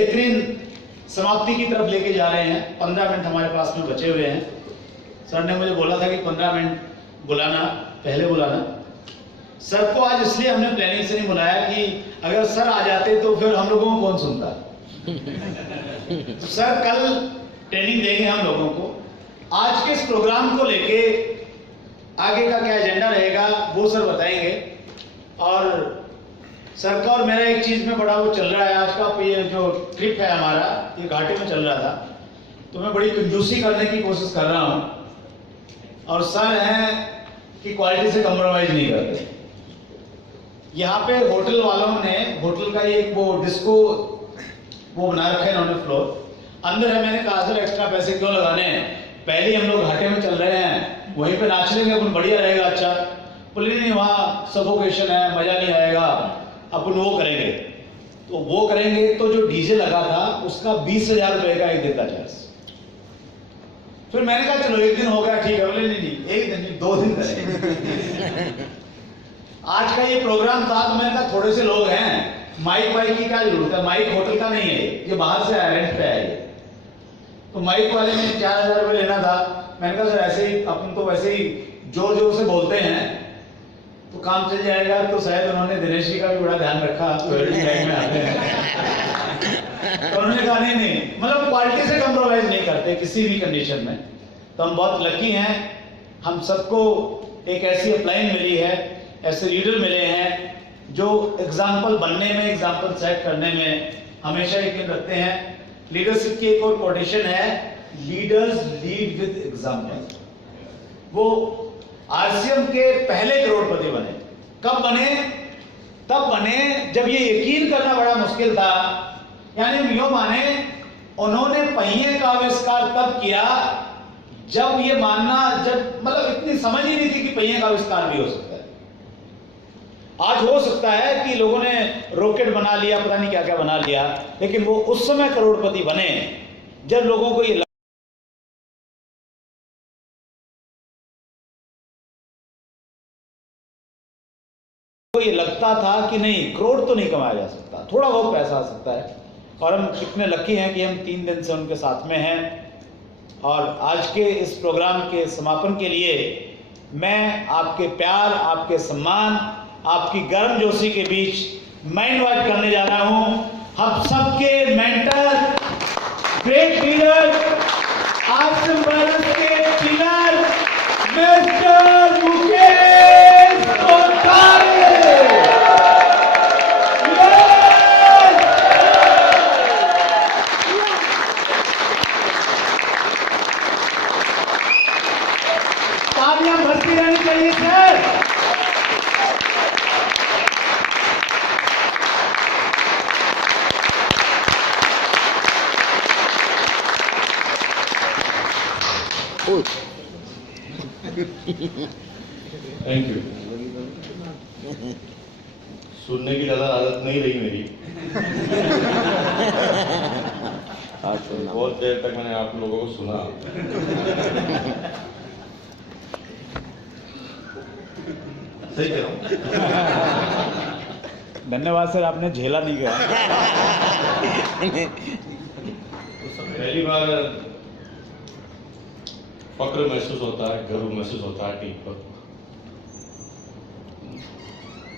बेहतरीन समाप्ति की तरफ लेके जा रहे हैं। 15 मिनट हमारे पास में बचे हुए हैं। सर ने मुझे बोला था कि 15 मिनट बुलाना, पहले बुलाना। सर को आज इसलिए हमने प्लानिंग से नहीं बुलाया कि अगर सर आ जाते तो फिर हम लोगों को कौन सुनता। तो सर कल ट्रेनिंग देंगे हम लोगों को। आज के इस प्रोग्राम को लेके आगे का क्या एजेंडा रहेगा वो सर बताएंगे। और सर का और मेरा एक चीज में बड़ा वो चल रहा है। आज का ये जो ट्रिप है हमारा, ये घाटे में चल रहा था, तो मैं बड़ी कंजूसी करने की कोशिश कर रहा हूँ। और सर हैं कि क्वालिटी से कम्प्रोमाइज नहीं करते। यहाँ पे होटल वालों ने, होटल का एक वो डिस्को वो बना रखा है इन्होंने, फ्लोर अंदर है। मैंने कहा सर एक्स्ट्रा पैसे क्यों लगाने हैं, पहले हम लोग घाटे में चल रहे हैं, वहीं पे नाच लेंगे अपन, बढ़िया रहेगा। अच्छा बोले नहीं, वहाँ सफोकेशन है, मजा नहीं आएगा, अपन वो करेंगे। तो वो करेंगे तो जो डीजे लगा था उसका 20,000 रुपए का एक दिन का चार्ज। फिर मैंने कहा चलो एक दिन हो गया, ठीक है। बोले नहीं एक दिन नहीं, 2 दिन करेंगे। आज का ये प्रोग्राम था तो मैंने कहा थोड़े से लोग हैं, माइक वाइक की क्या जरूरत है, माइक होटल का नहीं है, ये बाहर से रेंट पे है। तो माइक वाले ने 4,000 रुपए लेना था। मैंने कहा सर ऐसे ही अपन तो वैसे ही जोर जोर से बोलते हैं तो काम चल जाएगा। तो शायद उन्होंने दिनेश जी का भी बड़ा ध्यान रखा, तो में आते हैं। तो उन्होंने कहा नहीं, मतलब क्वालिटी से कम्प्रोमाइज नहीं करते किसी भी कंडीशन में। तो हम बहुत लकी हैं, हम सबको एक ऐसी अपलाइन मिली है, ऐसे लीडर मिले हैं जो एग्जाम्पल बनने में, एग्जाम्पल सेट करने में हमेशा यकीन रखते हैं। लीडरशिप की एक और कोटेशन है, लीडर्स लीड विद एग्जाम्पल। वो आरसीएम के पहले करोड़पति बने। कब बने? तब बने जब ये यकीन करना बड़ा मुश्किल था। यानी यूं माने उन्होंने पहिए का आविष्कार तब किया जब ये मानना, जब मतलब इतनी समझ ही नहीं थी कि पहिए का आविष्कार भी हो सकता है। आज हो सकता है कि लोगों ने रॉकेट बना लिया, पता नहीं क्या क्या बना लिया, लेकिन वो उस समय करोड़पति बने जब लोगों को ये लगता था कि नहीं, करोड़ तो नहीं कमाया जा सकता, थोड़ा बहुत पैसा आ सकता है। और हम कितने लकी हैं कि हम 3 दिन से उनके साथ में हैं। और आज के इस प्रोग्राम के समापन के लिए मैं आपके प्यार, आपके सम्मान, आपकी गर्मजोशी के बीच मैं इनवाइट करने जा रहा हूं हम सबके मेंटर, ग्रेट लीडर, आश्रम भारत के पिलर, मिस्टर मुकेश कोठारी। तालियां भरती रहनी चाहिए सर। Thank you. सुनने की ज्यादा आदत नहीं रही मेरी। बहुत देर तक मैंने आप लोगों को सुना। सही कह रहा हूँ। धन्यवाद सर, आपने झेला नहीं गया। पहली बार फक्र महसूस होता है, गर्व महसूस होता है टीम पर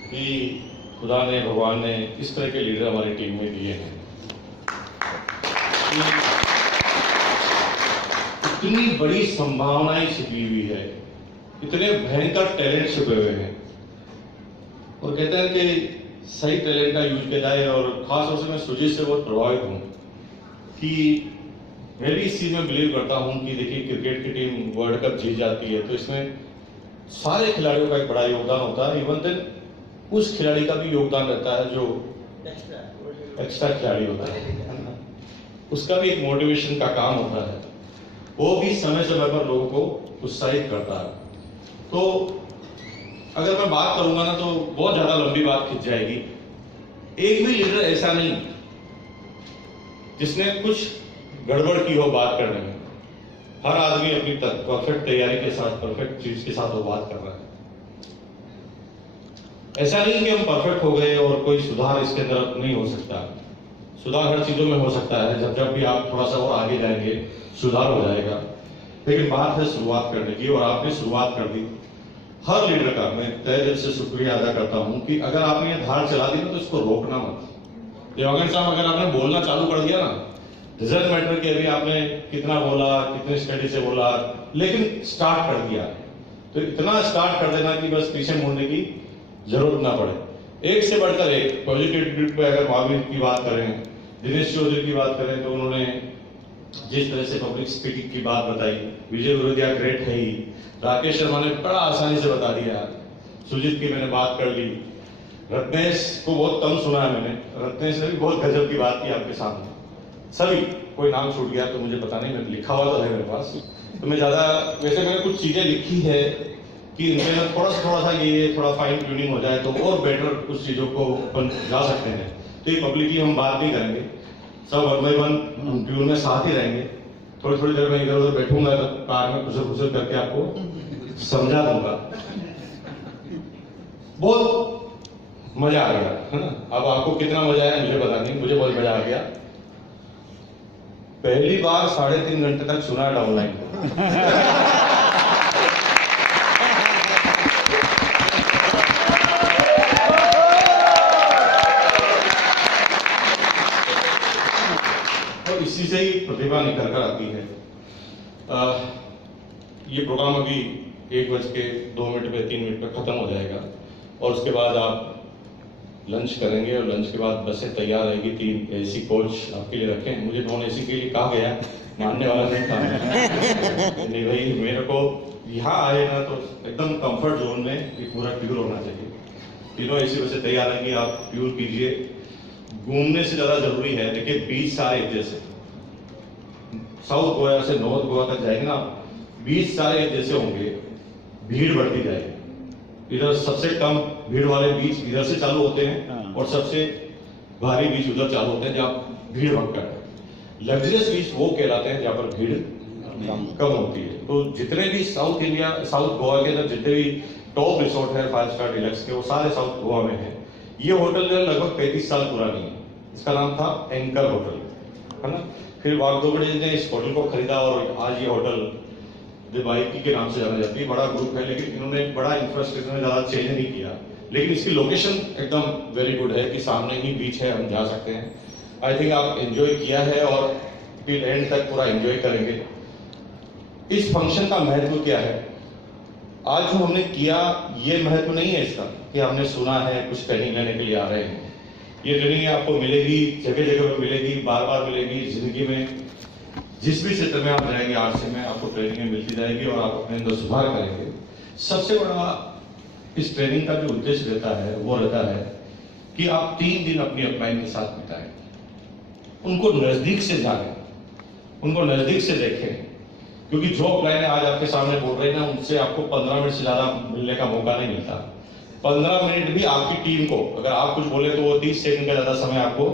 कि खुदा ने, भगवान ने किस तरह के लीडर हमारी टीम में दिए हैं। इतनी बड़ी संभावनाएं छिपी हुई है, इतने भयंकर टैलेंट छिपे हुए हैं। और कहते हैं कि सही टैलेंट का यूज किया जाए। और खास तौर से मैं सुजीत से बहुत प्रभावित हूँ कि मैं भी इस चीज में बिलीव करता हूं कि देखिए क्रिकेट की टीम वर्ल्ड कप जीत जाती है तो इसमें सारे खिलाड़ियों का एक बड़ा योगदान होता है। इवन देन उस खिलाड़ी का भी योगदान रहता है जो एक्स्ट्रा खिलाड़ी होता है, उसका भी एक मोटिवेशन का काम होता है। वो भी समय समय पर लोगों को उत्साहित करता है। तो अगर मैं बात करूंगा ना तो बहुत ज्यादा लंबी बात खिंच जाएगी। एक भी लीडर ऐसा नहीं जिसने कुछ गड़बड़ की हो बात करने में। हर आदमी अपनी परफेक्ट तैयारी के साथ, परफेक्ट चीज के साथ वो बात कर रहा है। ऐसा नहीं कि हम परफेक्ट हो गए और कोई सुधार इसके अंदर नहीं हो सकता। सुधार हर चीजों में हो सकता है, जब जब भी आप थोड़ा सा और आगे जाएंगे सुधार हो जाएगा। लेकिन बात है शुरुआत करने की, और आपने शुरुआत कर दी। हर लीडर का मैं तहे दिल से शुक्रिया अदा करता हूं कि अगर आपने ये धार चला दी ना तो इसको रोकना मत। देवांगन साहब, अगर आपने बोलना चालू कर दिया ना, डजंट मैटर कि अभी आपने कितना बोला, कितने स्टडी से बोला, लेकिन स्टार्ट कर दिया तो इतना स्टार्ट कर देना कि बस पीछे मुड़ने की जरूरत ना पड़े। एक से बढ़कर एक पॉजिटिव एटीट्यूड पे अगर महावीर की बात करें, दिनेश चौधरी की बात करें, तो उन्होंने जिस तरह से पब्लिक स्पीकिंग की बात बताई, विजय विरोधिया ग्रेट है ही, राकेश शर्मा ने बड़ा आसानी से बता दिया, सुजीत की मैंने बात कर ली, रत्नेश को बहुत कम सुना है मैंने, रत्नेश ने भी बहुत गजब की बात की आपके सामने। सभी, कोई नाम छूट गया तो मुझे पता नहीं, मैंने लिखा हुआ तो है मेरे पास, तो मैं ज्यादा, वैसे मैंने कुछ चीजें लिखी है कि इनमें थोड़ा सा ये थोड़ा फाइन ट्यूनिंग हो जाए तो और बेटर कुछ चीजों को अपन जा सकते हैं। तो ये पब्लिकली हम बात नहीं करेंगे, सब वन बाई वन ट्यून में साथ ही रहेंगे। थोड़ी थोड़ी देर में इधर उधर बैठूंगा तो कार में खुसर खुसर करके आपको समझा दूंगा। बहुत मजा आ गया, है ना। अब आपको कितना मजा आया मुझे पता नहीं, मुझे बहुत मजा आ गया। पहली बार 3.5 घंटे तक सुना डाउनलाइन को। और इसी से ही प्रतिभा निकल कर आती है। ये प्रोग्राम अभी 1:02 पे 3 मिनट पे खत्म हो जाएगा, और उसके बाद आप लंच करेंगे, और लंच के बाद बसें तैयार रहेगी। 3 एसी कोच आपके लिए रखे हैं। मुझे नॉन एसी के लिए कहा गया, मानने वाला नहीं था नहीं भाई, मेरे को यहाँ आए ना तो एकदम कंफर्ट जोन में ये पूरा ट्यूर होना चाहिए। तीनों एसी बसें तैयार रहेंगी, आप ट्यूर कीजिए। घूमने से ज्यादा जरूरी है, देखिए बीच सारे एक जैसे, साउथ गोवा से नॉर्थ गोवा तक जाएंगे ना, बीच सारे एक जैसे होंगे, भीड़ बढ़ती जाएगी। इधर सबसे कम भीड़ वाले बीच इधर से चालू होते हैं, और सबसे भारी बीच उधर चालू होते हैं जहाँ भीड़ भक्कड़ है। लग्जरियस बीच वो कहलाते हैं जहाँ पर भीड़ कम होती है। तो जितने भी साउथ इंडिया, साउथ गोवा के अंदर जितने भी टॉप रिसोर्ट है 5 स्टार डिलक्स के, वो सारे साउथ गोवा में है। ये होटल जो है लगभग 35 साल पुरानी है। इसका नाम था एंकर होटल, है ना। फिर वागडोगरे ने इस होटल को खरीदा, और आज ये होटल दिवाइकी के नाम से जाना जाती है। बड़ा ग्रुप है, लेकिन इन्होंने बड़ा इंफ्रास्ट्रक्चर में ज्यादा चेंज नहीं किया, लेकिन इसकी लोकेशन एकदम वेरी गुड है कि सामने ही बीच है, हम जा सकते हैं। आई थिंक आप एंजॉय किया है, और फिर एंड तक पूरा एंजॉय करेंगे। इस फंक्शन का महत्व क्या है? आज जो हमने किया, ये महत्व नहीं है इसका कि हमने सुना है, कुछ ट्रेनिंग लेने के लिए आ रहे हैं। ये ट्रेनिंग आपको मिलेगी, जगह जगह पर मिलेगी, बार बार मिलेगी। जिंदगी में जिस भी क्षेत्र में आप जाएंगे आरसी में, आपको ट्रेनिंग मिलती जाएगी, और आप अपने अंदर सुधार करेंगे। सबसे बड़ा इस ट्रेनिंग का जो उद्देश्य रहता है वो रहता है कि आप 3 दिन अपनी अपलाइन के साथ बिताएं, उनको नजदीक से जानें, उनको नजदीक से देखें। क्योंकि जो अपलाइन आज आपके सामने बोल रहे हैं ना, उनसे आपको 15 मिनट से ज्यादा मिलने का मौका नहीं मिलता। 15 मिनट भी आपकी टीम को, अगर आप कुछ बोले तो वो 30 सेकंड का ज्यादा समय आपको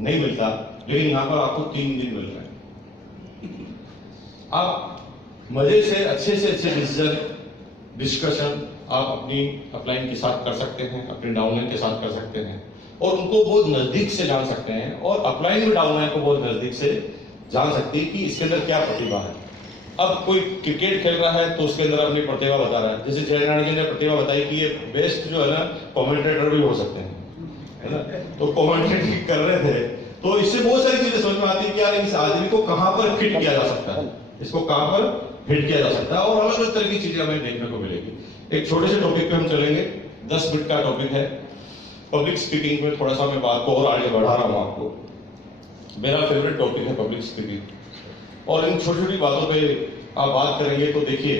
नहीं मिलता, लेकिन यहाँ पर आपको 3 दिन मिल रहे हैं। आप मजे से अच्छे डिसीजन डिस्कशन आप अपनी अपलाइन के साथ कर सकते हैं, अपने डाउनलाइन के साथ कर सकते हैं, और उनको बहुत नजदीक से जान सकते हैं, और अपलाइन भी डाउनलाइन को बहुत नजदीक से जान सकती है कि इसके अंदर क्या प्रतिभा है। अब कोई क्रिकेट खेल रहा है तो उसके अंदर अपनी प्रतिभा बता रहा है, जैसे जयनारायण जी ने प्रतिभा बताई कि ये बेस्ट जो है ना कमेंटेटर भी हो सकते हैं, है ना। तो कमेंटेट कर रहे थे, तो इससे बहुत सारी चीजें समझ में आती है कि यार इस आदमी को कहां पर फिट किया जा सकता है, इसको कहां पर हिट किया जा सकता है, और अलग अलग तरह की चीजें हमें देखने को मिलेगी। एक छोटे से टॉपिक पे हम चलेंगे, 10 मिनट का टॉपिक है पब्लिक स्पीकिंग में। थोड़ा सा मैं बात को और आगे बढ़ा रहा हूं आपको। मेरा फेवरेट टॉपिक है पब्लिक स्पीकिंग, और इन छोटी छोटी बातों पे आप बात करेंगे तो देखिए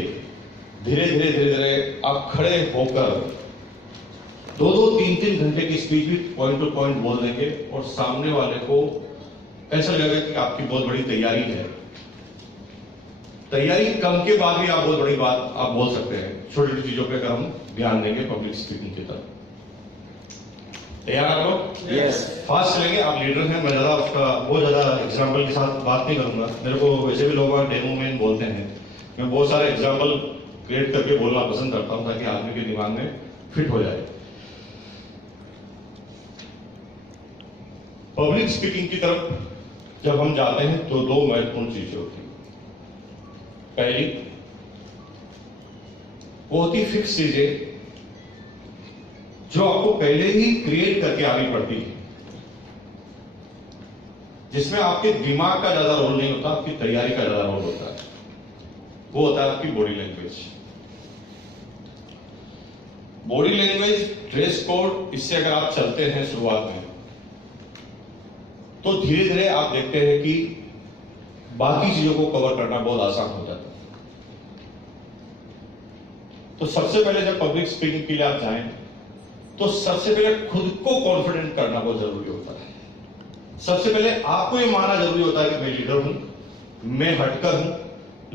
धीरे धीरे आप खड़े होकर 2-2, 3-3 घंटे की स्पीच भी पॉइंट टू पॉइंट बोल देंगे, और सामने वाले को ऐसा लगेगा कि आपकी बहुत बड़ी तैयारी है। तैयारी कम के बाद भी आप बहुत बड़ी बात आप बोल सकते हैं, छोटी छोटी चीजों पे अगर हम ध्यान देंगे पब्लिक स्पीकिंग की तरफ। तैयार आप लोग? यस। फास्ट चलेंगे, आप लीडर हैं, मैं ज्यादा उसका बहुत ज्यादा एग्जाम्पल के साथ बात नहीं करूंगा। मेरे को वैसे भी लोग डेमो में बोलते हैं, मैं बहुत सारे एग्जाम्पल क्रिएट करके बोलना पसंद करता हूं ताकि आदमी के दिमाग में फिट हो जाए। पब्लिक स्पीकिंग की तरफ जब हम जाते हैं तो दो महत्वपूर्ण चीजें होती हैं। पहली वो होती फिक्स चीजें जो आपको पहले ही क्रिएट करके आनी पड़ती है, जिसमें आपके दिमाग का ज्यादा रोल नहीं होता, आपकी तैयारी का ज्यादा रोल होता है। वो होता है आपकी body language. Body language, dress code, इससे अगर आप चलते हैं शुरुआत में, तो धीरे धीरे आप देखते हैं कि बाकी चीजों को कवर करना बहुत आसान हो जाता है। तो सबसे पहले जब पब्लिक स्पीकिंग के लिए आप जाएं, तो सबसे पहले खुद को कॉन्फिडेंट करना बहुत जरूरी होता है। सबसे पहले आपको ये मानना जरूरी होता है कि मैं लीडर हूं, मैं हटकर हूं,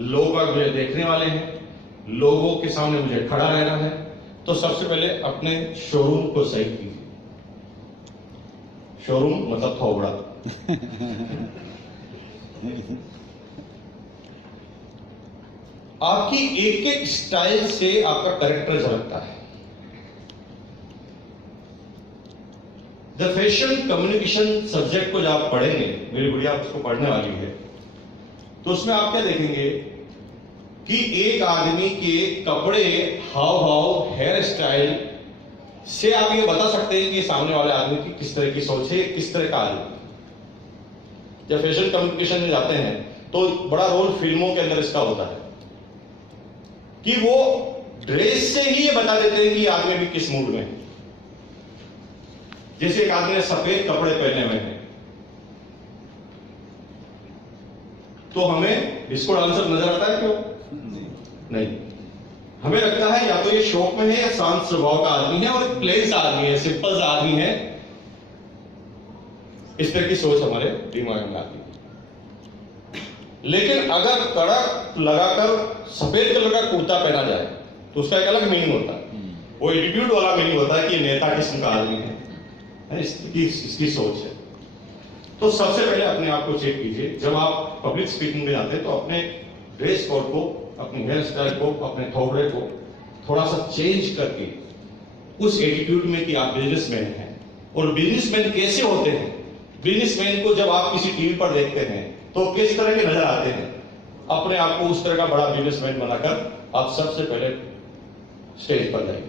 लोग मुझे देखने वाले हैं, लोगों के सामने मुझे खड़ा रहना है। तो सबसे पहले अपने शोरूम को सही कीजिए। शोरूम मतलब थोबड़ा। आपकी एक एक स्टाइल से आपका कैरेक्टर झलकता है। द फैशन कम्युनिकेशन सब्जेक्ट को जब आप पढ़ेंगे, मेरी गुड़िया उसको पढ़ने वाली है, तो उसमें आप क्या देखेंगे कि एक आदमी के कपड़े, हाव भाव, हेयर स्टाइल से आप ये बता सकते हैं कि सामने वाले आदमी की किस तरह की सोच है, किस तरह का आदमी। जब फैशन कम्युनिकेशन में जाते हैं तो बड़ा रोल फिल्मों के अंदर इसका होता है कि वो ड्रेस से ही ये बता देते हैं कि आदमी भी किस मूड में है। जैसे एक आदमी ने सफेद कपड़े पहने हुए हैं, तो हमें इसको आंसर नजर आता है क्यों? नहीं, हमें लगता है या तो ये शौक में है या शांत स्वभाव का आदमी है और प्लेस आदमी है, सिंपल सा आदमी है। इस तरह की सोच हमारे दिमाग में आती है। लेकिन अगर कड़क लगाकर सफेद कलर का कुर्ता पहना जाए तो उसका एक अलग मीनिंग होता है। वो एटीट्यूड वाला मीनिंग होता है कि नेता किस्म का आदमी है, इसकी सोच है। तो सबसे पहले अपने आप को चेक कीजिए। जब आप पब्लिक स्पीकिंग में जाते हैं तो अपने ड्रेस कोड को, अपनी हेयर स्टाइल को, अपने थोबड़े को थोड़ा सा चेंज करके उस एटीट्यूड में कि आप बिजनेसमैन हैं। और बिजनेसमैन कैसे होते हैं? बिजनेसमैन को जब आप किसी टीवी पर देखते हैं तो किस तरह के नजर आते हैं? अपने आप को उस तरह का बड़ा बिजनेसमैन बनाकर आप सबसे पहले स्टेज पर जाइए।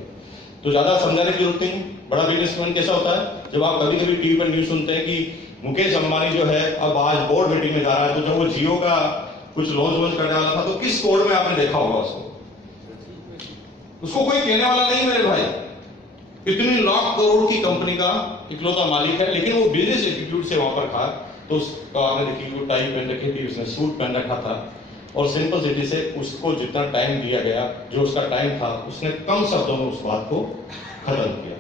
तो ज्यादा समझाने की जरूरत नहीं। बड़ा बिजनेसमैन कैसा होता है? जब आप कभी कभी टीवी पर न्यूज सुनते हैं कि मुकेश अंबानी जो है अब आज बोर्ड मीटिंग में जा रहा है, तो जब वो जियो का कुछ लॉन्च करने वाला था तो किस कोड में आपने देखा होगा उसको कोई कहने वाला नहीं मेरे भाई। इतनी लाख करोड़ की कंपनी का इकलौता मालिक है, लेकिन वो बिजनेस एटीट्यूड से वहां पर था। तो उसका आपने देखी वो टाई पहन रखी थी, उसने सूट पहन रखा था और सिंपल सिटी से उसको जितना टाइम दिया गया, जो उसका टाइम था, उसने कम शब्दों में उस बात को खत्म किया।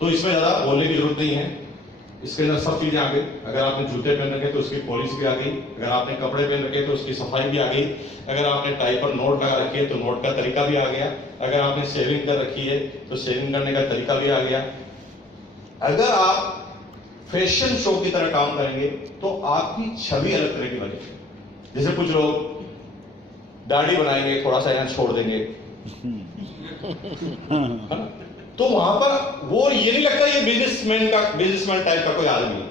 तो इसमें ज्यादा बोलने की जरूरत नहीं है। इसके अंदर सब चीजें आ गई। अगर आपने जूते पहन रखे तो उसकी पॉलिश भी आ गई, अगर आपने कपड़े पहन रखे तो उसकी सफाई भी आ गई, अगर आपने टाई पर नोट लगा रखी है तो नोट का तरीका भी आ गया, अगर आपने शेविंग कर रखी है तो शेविंग करने का तरीका भी आ गया। अगर आप फैशन शो की तरह काम करेंगे तो आपकी छवि अलग तरह की बनेगी। जैसे कुछ लोग दाढ़ी बनाएंगे, थोड़ा सा यहाँ छोड़ देंगे, तो वहां पर वो ये नहीं लगता ये बिजनेसमैन टाइप का कोई आदमी है।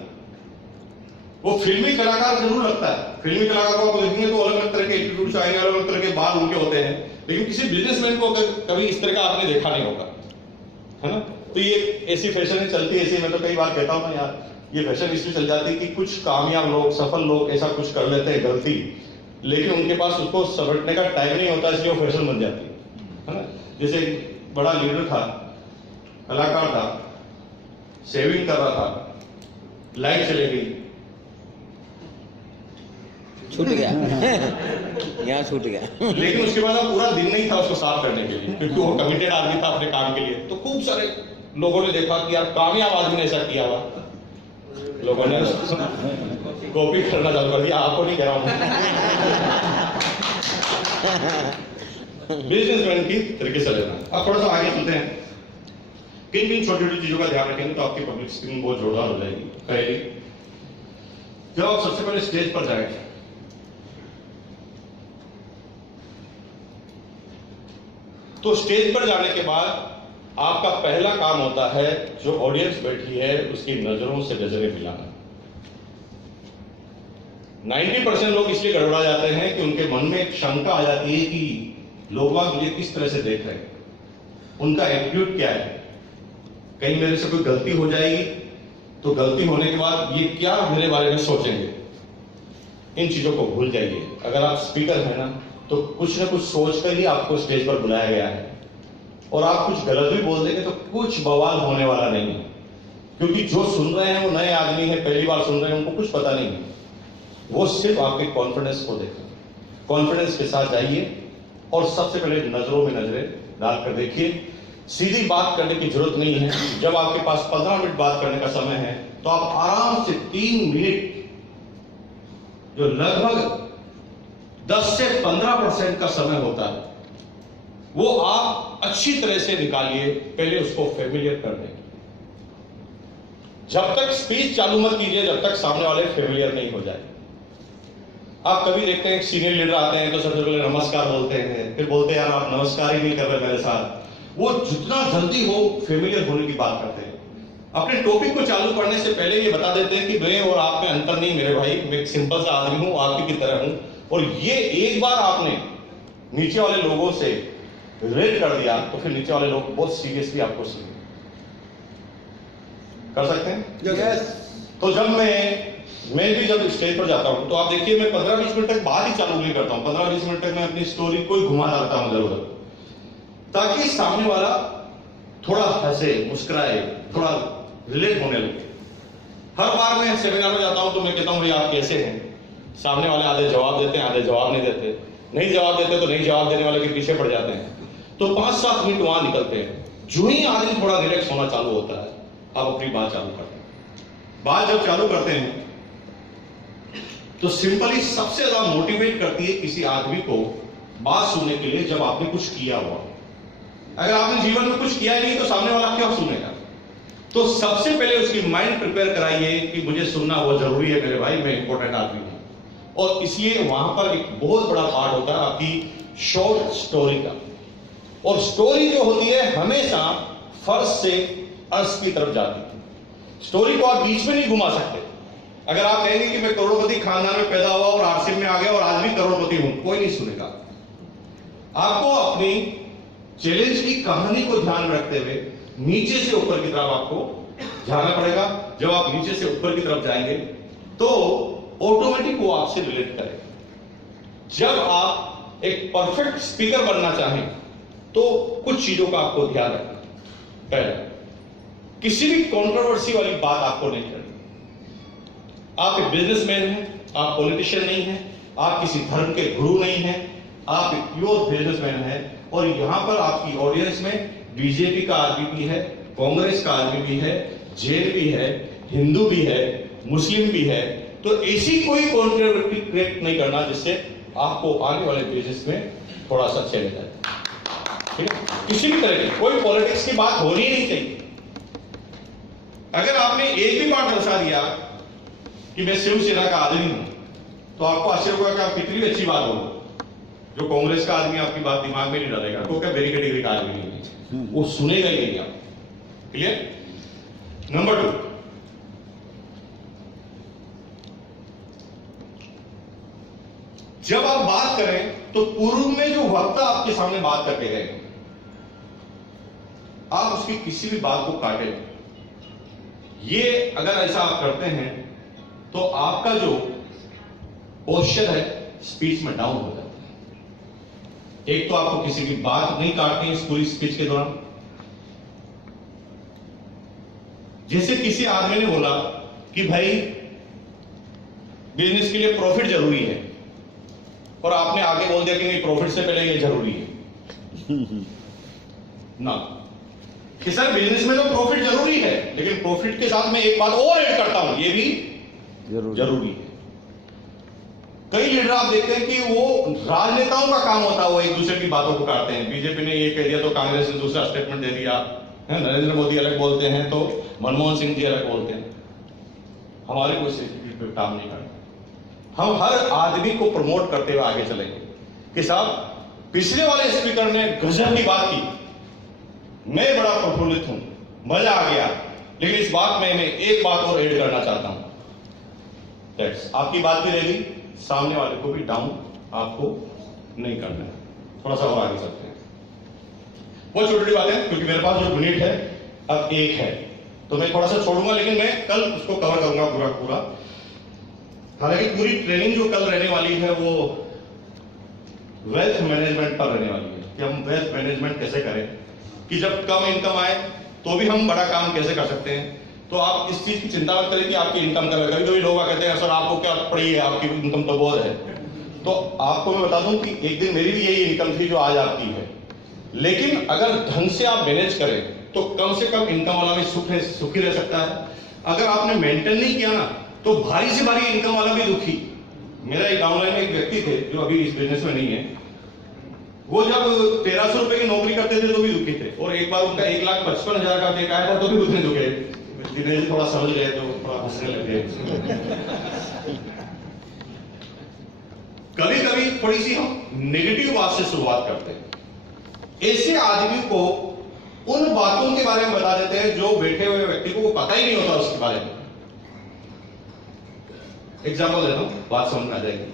वो फिल्मी कलाकार जरूर लगता है। फिल्मी कलाकार को आप देखेंगे तो अलग अलग तरह के एटीट्यूड से आएंगे, अलग अलग तरह के बाल उनके होते हैं, लेकिन किसी बिजनेसमैन को अगर कभी इस तरह का आपने देखा नहीं होगा, है ना। तो ये ऐसी फैशन चलती है। ऐसी मैं तो कई बार कहता हूँ ना यार, ये फैशन इसलिए चल जाती है कि कुछ कामयाब लोग, सफल लोग ऐसा कुछ कर लेते हैं गलती, लेकिन उनके पास उसको समेटने का टाइम नहीं होता, इसलिए वो फैशन बन जाती है ना। जैसे बड़ा लीडर था, कलाकार था, शेविंग कर रहा था, लाइट चली गई, छूट गया यहाँ छूट गया। लेकिन उसके बाद पूरा दिन नहीं था उसको साफ करने के लिए, क्योंकि वो कमिटेड आदमी था अपने काम के लिए। तो खूब सारे लोगों ने देखा कि यार कामयाब आदमी ने ऐसा किया हुआ, लोगों ने कॉपी करना चालू कर दिया। आपको नहीं कह रहा हूं, बिजनेसमैन की तरीके से लेना। अब थोड़ा सा आगे चलते हैं। किन किन छोटी छोटी चीजों का ध्यान रखेंगे तो आपकी पब्लिक स्पीकिंग बहुत जोरदार हो जाएगी। पहली, जब आप सबसे पहले स्टेज पर जाएंगे तो स्टेज पर जाने के बाद आपका पहला काम होता है जो ऑडियंस बैठी है उसकी नजरों से नजरें मिलाना। 90% लोग इसलिए गड़बड़ा जाते हैं कि उनके मन में एक शंका आ जाती है कि लोग मुझे किस तरह से देख रहे हैं, उनका एटीट्यूड क्या है, कहीं मेरे से कोई गलती हो जाएगी तो गलती होने के बाद ये क्या मेरे बारे में सोचेंगे। इन चीजों को भूल जाइए। अगर आप स्पीकर हैं ना तो कुछ ना कुछ सोचकर ही आपको स्टेज पर बुलाया गया है, और आप कुछ गलत भी बोल देंगे तो कुछ बवाल होने वाला नहीं है, क्योंकि जो सुन रहे हैं वो नए आदमी है, पहली बार सुन रहे हैं, उनको कुछ पता नहीं है। वो सिर्फ आपके कॉन्फिडेंस को देखा। कॉन्फिडेंस के साथ जाइए और सबसे पहले नजरों में नजरें डालकर देखिए। सीधी बात करने की जरूरत नहीं है। जब आपके पास 15 मिनट बात करने का समय है तो आप आराम से 3 मिनट, जो लगभग 10 से 15% का समय होता है, वो आप अच्छी तरह से निकालिए। पहले उसको फेमिलियर कर दें। जब तक स्पीच चालू मत कीजिए जब तक सामने वाले फेमिलियर नहीं हो जाए। आप कभी देखते हैं सीनियर लीडर आते हैं तो सबसे पहले नमस्कार बोलते हैं, फिर बोलते हैं यार आप नमस्कार ही नहीं कर रहे मेरे साथ। वो जितना जल्दी हो फेमिलियर होने की बात करते हैं। अपने टॉपिक को चालू करने से पहले ये बता देते हैं कि मैं और आप में अंतर नहीं मेरे भाई, मैं एक सिंपल सा आदमी हूं, आपकी की तरह हूं। और ये एक बार आपने नीचे वाले लोगों से रिलेट कर दिया तो फिर नीचे वाले लोग बहुत सीरियसली आपको सुनेंगे। कर सकते हैं? यस। तो जब मैं भी जब स्टेज पर जाता हूं तो आप देखिए मैं 15-20 मिनट तक बात ही चालू नहीं करता हूं। 15-20 मिनट तक मैं अपनी स्टोरी को ही घुमा डालता हूं जरूर, ताकि सामने वाला थोड़ा हंसे, मुस्कुराए, थोड़ा रिलेट होने लगे। हर बार मैं सेमिनार में जाता हूं तो मैं कहता हूं भाई आप कैसे हैं? सामने वाले आधे जवाब देते हैं, आधे जवाब नहीं देते। नहीं जवाब देते तो नहीं जवाब देने वाले के पीछे पड़ जाते हैं। तो 5-7 मिनट वहां निकलते हैं। जो ही आदमी थोड़ा रिलैक्स होना चालू होता है आप अपनी बात चालू करते हैं। बात जब चालू करते हैं तो सिंपली सबसे ज्यादा मोटिवेट करती है किसी आदमी को बात सुनने के लिए जब आपने कुछ किया हुआ। अगर आपने जीवन में कुछ किया ही नहीं तो सामने वाला क्या सुनेगा? तो सबसे पहले उसकी माइंड प्रिपेयर कराइए कि मुझे सुनना बहुत जरूरी है मेरे भाई, मैं इंपॉर्टेंट आदमी हूं। और इसलिए वहां पर एक बहुत बड़ा पार्ट होता है आपकी शॉर्ट स्टोरी का। और स्टोरी जो होती है हमेशा फर्श से अर्श की तरफ जाती है। स्टोरी को आप बीच में नहीं घुमा सकते। अगर आप कहेंगे कि मैं करोड़पति खानदान में पैदा हुआ और आरसीएम में आ गया और आज भी करोड़पति हूं, कोई नहीं सुनेगा। आपको अपनी चैलेंज की कहानी को ध्यान में रखते हुए नीचे से ऊपर की तरफ आपको जाना पड़ेगा। जब आप नीचे से ऊपर की तरफ जाएंगे तो ऑटोमेटिक वो आपसे रिलेट करेगा। जब आप एक परफेक्ट स्पीकर बनना चाहें तो कुछ चीजों का आपको ध्यान रखना। पहला, किसी भी कंट्रोवर्सी वाली बात आपको नहीं करनी। आप एक बिजनेसमैन हैं, आप पॉलिटिशियन नहीं हैं, आप किसी धर्म के गुरु नहीं हैं, आप एक प्योर बिजनेसमैन हैं। और यहां पर आपकी ऑडियंस में बीजेपी का आदमी भी है, कांग्रेस का आदमी भी है, जैन भी है, हिंदू भी है, मुस्लिम भी है। तो ऐसी कोई कॉन्ट्रोवर्सी क्रिएट नहीं करना जिससे आपको आने वाले बिजनेस में थोड़ा सा चले जाए। ठीक है? किसी भी तरह की कोई पॉलिटिक्स की बात होनी ही नहीं चाहिए। अगर आपने एक भी बार दर्शा दिया कि मैं शिवसेना का आदमी हूं तो आपको आश्चर्य होगा कि आप कितनी भी अच्छी बात बोलो, जो कांग्रेस का आदमी आपकी बात दिमाग में नहीं डालेगा, तो क्या मेरी कैटेगरी का आदमी नहीं है, वो सुनेगा ही नहीं। आप क्लियर? नंबर 2, जब आप बात करें तो पूर्व में जो वक्ता आपके सामने बात करके गए आप उसकी किसी भी बात को काटे। ये अगर ऐसा आप करते हैं तो आपका जो पोस्चर है स्पीच में डाउन हो जाता है। एक तो आपको किसी की बात नहीं काटनी इस पूरी स्पीच के दौरान। जैसे किसी आदमी ने बोला कि भाई बिजनेस के लिए प्रॉफिट जरूरी है और आपने आगे बोल दिया कि नहीं प्रॉफिट से पहले ये जरूरी है ना, कि सर बिजनेस में तो प्रॉफिट जरूरी है लेकिन प्रॉफिट के साथ मैं एक बात और ऐड करता हूं, ये भी जरूरी है। कई लीडर आप देखते हैं कि वो राजनेताओं का काम होता है, वो एक दूसरे की बातों को काटते हैं। बीजेपी ने ये कह दिया तो कांग्रेस ने दूसरा स्टेटमेंट दे दिया है, नरेंद्र मोदी अलग बोलते हैं तो मनमोहन सिंह जी अलग बोलते हैं। हमारे कोई काम नहीं करते। हम हर आदमी को प्रमोट करते हुए आगे चलेंगे कि साहब पिछले वाले स्पीकर ने गजब की बात की, मैं बड़ा प्रफुल्लित हूं, मजा आ गया, लेकिन इस बात में मैं एक बात और ऐड करना चाहता हूं। आपकी बात भी रहेगी, सामने वाले को भी डाउन आपको नहीं करना है। थोड़ा सा और आगे चलते हैं। बहुत छोटी छोटी बातें, क्योंकि मेरे पास जो मिनट है अब 1 है, तो मैं थोड़ा सा छोड़ूंगा, लेकिन मैं कल उसको कवर करूंगा पूरा। हालांकि पूरी ट्रेनिंग जो कल रहने वाली है वो वेल्थ मैनेजमेंट पर रहने वाली है कि हम वेल्थ मैनेजमेंट कैसे करें, कि जब कम इनकम आए तो भी हम बड़ा काम कैसे कर सकते हैं। तो आप इस चीज की चिंता मत करें कि आपकी इनकम कम है। कभी कभी लोग कहते हैं सर आपको क्या पड़ी है, आपकी इनकम तो बहुत है। तो आपको मैं बता दूं कि एक दिन मेरी भी यही इनकम थी जो आज आपकी है, लेकिन अगर ढंग से आप मैनेज करें तो कम से कम इनकम वाला भी सुखी रह सकता है। अगर आपने मेंटेन नहीं किया ना तो भारी से भारी इनकम वाला भी दुखी। मेरा एक डाउनलाइन में एक व्यक्ति थे जो अभी इस बिजनेस में नहीं है, वो जब 1300 रुपए की नौकरी करते थे तो भी दुखी थे, और एक बार उनका 1,55,000 का चेक आया था तो भी उतने दुखे। धीरे धीरे थोड़ा समझ गए तो थोड़ा हंसने लग गए। कभी कभी थोड़ी सी हम नेगेटिव बात से शुरुआत करते हैं। ऐसे आदमी को उन बातों के बारे में बता देते हैं जो बैठे हुए व्यक्ति को पता ही नहीं होता उसके बारे में। एग्जाम्पल देता हूं, बात समझ में आ जाएगी।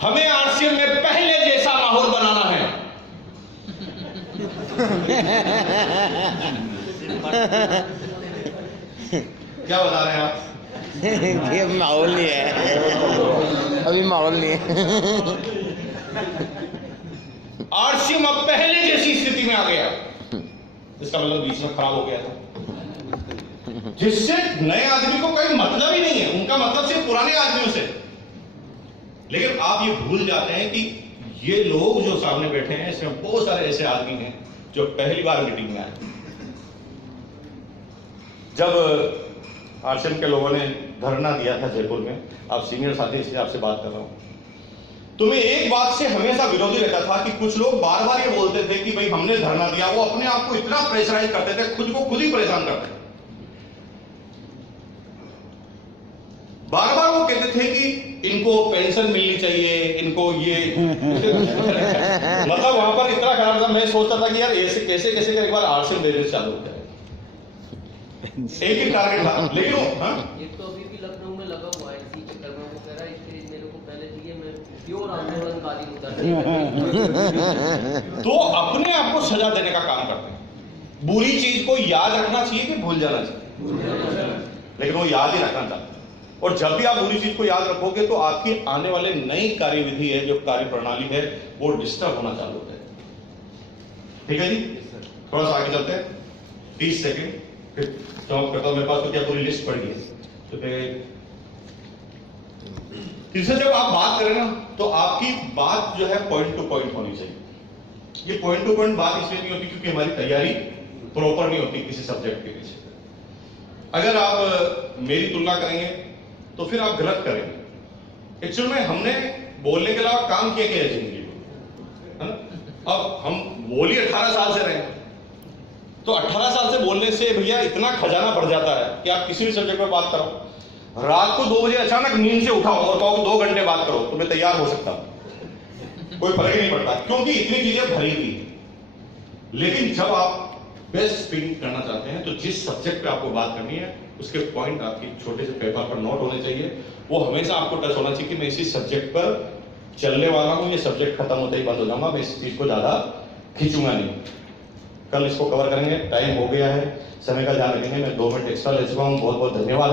हमें आरसीएम में पहले जैसा माहौल बनाना है। क्या बता रहे हैं आप? ये माहौल नहीं है, अभी माहौल नहीं है। आरसीएम अब पहले जैसी स्थिति में आ गया, इसका मतलब बीच में खराब हो गया था, जिससे नए आदमी को कोई मतलब ही नहीं है। उनका मतलब सिर्फ पुराने आदमियों से। लेकिन आप ये भूल जाते हैं कि ये लोग जो सामने बैठे हैं इसमें बहुत सारे ऐसे आदमी हैं जो पहली बार मीटिंग में आए। जब आरसीएम के लोगों ने धरना दिया था जयपुर में, आप सीनियर साथी इसलिए आपसे बात कर रहा हूं, तो मैं एक बात से हमेशा विरोधी रहता था कि कुछ लोग बार बार ये बोलते थे कि भाई हमने धरना दिया। वो अपने आप को इतना प्रेशराइज करते थे, खुद को खुद ही परेशान करते थे। बार बार वो कहते थे कि इनको पेंशन मिलनी चाहिए, इनको ये मतलब वहां पर इतना खराब था। मैं सोचता था कि यार ऐसे कैसे कैसे एक बार आरसीएम देने चालू हो जाए। एक ही टारगेट था, लेकिन वो एक तो अभी भी लखनऊ में लगा हुआ है इसी चक्कर में। वो कह रहा है इसके मेरे को पहले दिए, मैं प्योर आंदोलनकारी उतर। तो अपने आप को सजा देने का काम करते हैं। बुरी चीज को याद रखना चाहिए कि भूल जाना चाहिए, लेकिन वो याद ही रखना चाहिए। और जब भी आप बुरी चीज को याद रखोगे तो आपकी आने वाले नई कार्यविधि है, जो कार्य प्रणाली है, वो डिस्टर्ब होना चालू होता है। ठीक है जी, थोड़ा सा आगे चलते हैं। 30 सेकेंड फिर जॉब करता हूं। मेरे पास तो क्या पूरी लिस्ट पड़ी है। तो इससे जब आप बात करें ना तो आपकी बात जो है पॉइंट टू पॉइंट होनी चाहिए। ये पॉइंट टू पॉइंट बात इसलिए नहीं होती क्योंकि हमारी तैयारी प्रॉपर नहीं होती किसी सब्जेक्ट के पीछे। अगर आप मेरी तुलना करेंगे तो फिर आप गलत करेंगे। एक्चुअल में हमने बोलने के अलावा काम किया है जिंदगी में, है ना। अब हम बोलिए 18 साल से रहे, तो 18 साल से बोलने से भैया इतना खजाना बढ़ जाता है कि आप किसी भी सब्जेक्ट में बात करो। रात को 2 बजे अचानक नींद से उठाओ और कहो 2 घंटे बात करो तो मैं तैयार हो सकता हूं, कोई फर्क ही नहीं पड़ता, क्योंकि इतनी चीजें भरी हुई है। लेकिन जब आप बेस्ट स्पीकिंग करना चाहते हैं तो जिस सब्जेक्ट पे आपको बात करनी है उसके पॉइंट आपके छोटे से पेपर पर नोट होने चाहिए। वो हमेशा आपको टच होना चाहिए कि मैं इसी सब्जेक्ट पर चलने वाला हूं, ये सब्जेक्ट खत्म होते ही बंद हो जाऊंगा, मैं इस चीज को ज्यादा खींचूंगा नहीं। कल इसको कवर करेंगे, टाइम हो गया है, समय का ध्यान रखेंगे। मैं 2 मिनट एक्स्ट्रा ले चुका हूं। बहुत बहुत धन्यवाद।